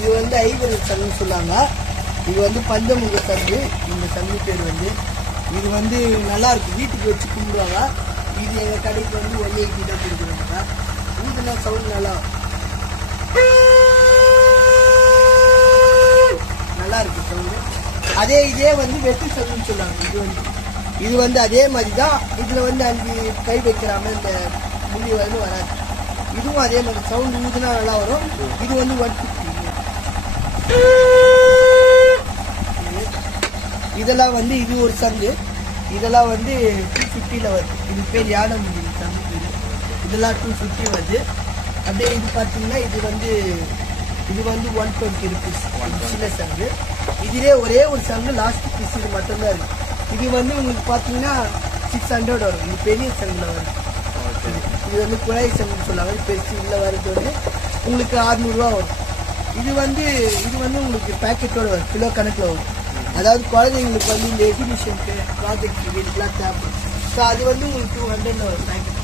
இது வந்து ஐவரி சங்குன்னு சொல்லுவாங்க. இது வந்து பஞ்சமுக சங்கு. இந்த சங்கு பேர் வந்து இது வந்து நல்லா இருக்கும், வீட்டுக்கு வச்சு கும்பிடுவாங்க. இது எங்கள் கடைக்கு வந்து 180 தான் கொடுக்குறாங்க. ஊதுனா சவுண்ட் நல்லா இருக்கு சவுண்டு. இதே வந்து வெட்டு சங்குன்னு சொல்லுவாங்க. இது வந்து அதே மாதிரி தான். இதில் வந்து 5 கை வைக்கிறாம இந்த முடி வந்து வராது. இதுவும் அதே மாதிரி சவுண்டு ஊதுனா நல்லா வரும். இது வந்து 150. இதெல்லாம் வந்து இது ஒரு சங்கு. இதெல்லாம் வந்து 250 வருது. இது பேர் யானை முடி சங்கு பேர். இதெல்லாம் 250 வருது. அப்படியே இது பார்த்தீங்கன்னா இது வந்து 120 ருபீஸ் சின்ன சங்கு. இதுலேயே ஒரே ஒரு சங்கு லாஸ்ட் பீஸ் இது மட்டும்தான் இருக்கு. இது வந்து உங்களுக்கு பார்த்தீங்கன்னா 600 வரும். இது பெரிய சங்குல வரும். இது வந்து குழாய் சங்குன்னு சொல்லுவாங்க. பெருசு உள்ள வர்றது வந்து உங்களுக்கு 600 ரூபா வரும். இது வந்து உங்களுக்கு பேக்கெட்டோட வரும், கிலோ கணக்கில் வரும். அதாவது குழந்தைங்களுக்கு வந்து இந்த எக்ஸிபிஷனுக்கு ப்ராஜெக்ட் வீட்டுக்கெலாம் தேவைப்படும். ஸோ அது வந்து உங்களுக்கு 200 வரும் பேக்கெட்.